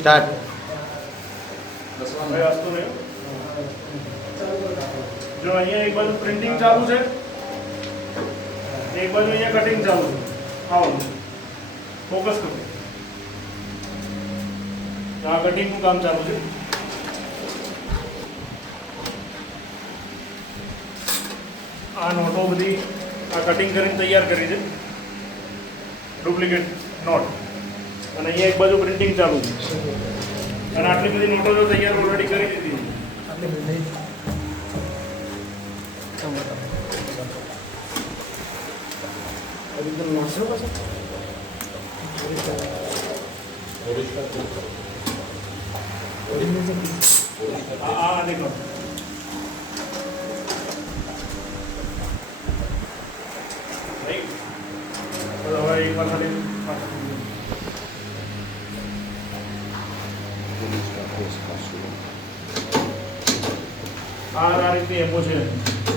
Start. જો અહીંયા એક બાજુ પ્રિન્ટિંગ ચાલુ છે, એક બાજુ અહીંયા કટિંગ ચાલુ છે. આવો. ફોકસ કરો. આ કટિંગનું કામ ચાલુ છે. આ નોટો બધી આ કટિંગ કરીને તૈયાર કરી છે. Duplicate note. અને અહીંયા એક બાજુ પ્રિન્ટિંગ ચાલુ છે અને આટલી બધી નોટો જો તૈયાર ઓલરેડી કરી દીધી છે. આ આ દેખો Right? તો હવે એક વાર ખાલી આ રીતે એમો છે.